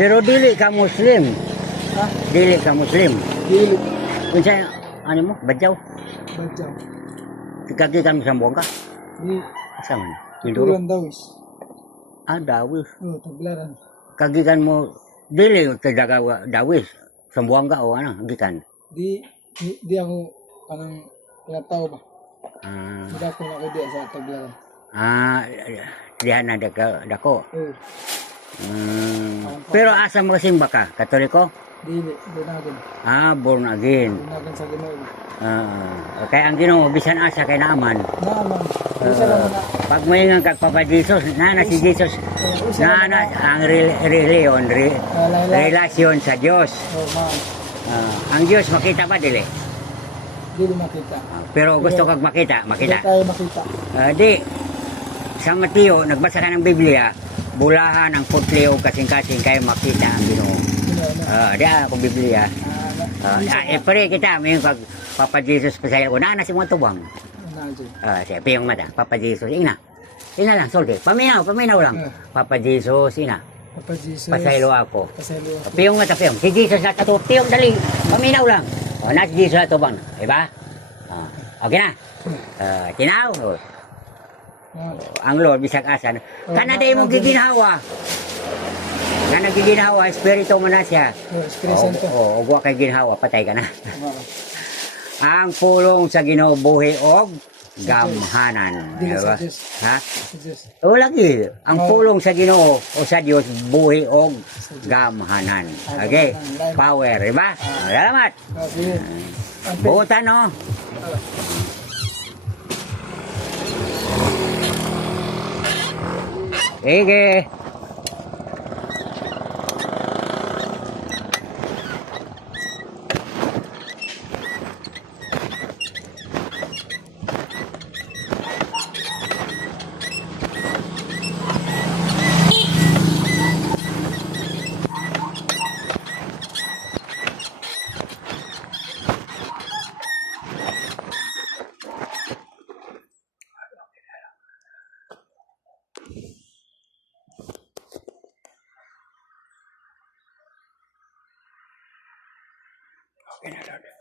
Pero dili ka Muslim. Ha? Dili ka Muslim. Dili. Unsa ano mo? Badyaw. Badyaw. Kagikan mo sa buwan ka. Di. Asa man? Induro. Tulan dawis. Ah, dawis. Oo, taglaran. Kagikan mo dili ka dawis. Sa buwan ka o ano? Gikan. Di ako kanang pinataw ba? Ah, Hindi ako na di sa taglaran. dihan na dako. Oo. Pero asa mo simba ka? Katoliko? Dili. Dunagin. Born again. Dunagin sa Ginoo. Kaya ang Ginoo bisan asa kay naaman. Naaman. Isa naman na. Pag moingon kag Papa Jesus, na si Jesus. Isa Na ang reliyon, relasyon sa Dios. Oh, ma'am. Ang Dios makita ba dili? Dili makita. Pero gusto kag makita, Hindi makita. tayo makita. Di sa Mateo nagbasa ka ng Biblia, bulahan ang putli o kasing-kasing kay makita ang Ginoo. Di ako Biblia. Pare kita may kag Papa Jesus pasaylo na si mo tubang. Siya piyong mata, Papa Jesus ina. Ina lang soldi. Paminaw lang. Papa Jesus ina. Papa Jesus. Pasaylo ako. Pasaylo ako. Piyong mata piyong. Si Jesus na kato piyong dali. Paminaw lang. Na si Jesus na tubang, di ba? Okay na. Tinaw. Ang Lord bisag asan. Kana day mo giginhawa. Na nagiginhawa, espiritu mo na siya. Espiritu Santo. O wa kay ginhawa, patay ka na. Ang pulong sa Ginoo buhi og gamhanan. Dili Diba? sa Diyos. Ha? Sa Diyos. O lagi, ang pulong sa Ginoo o sa Dios buhi og gamhanan. Okay? Power, di ba? Salamat. Sige. Buutan, no? Sige. Okay na, Lord.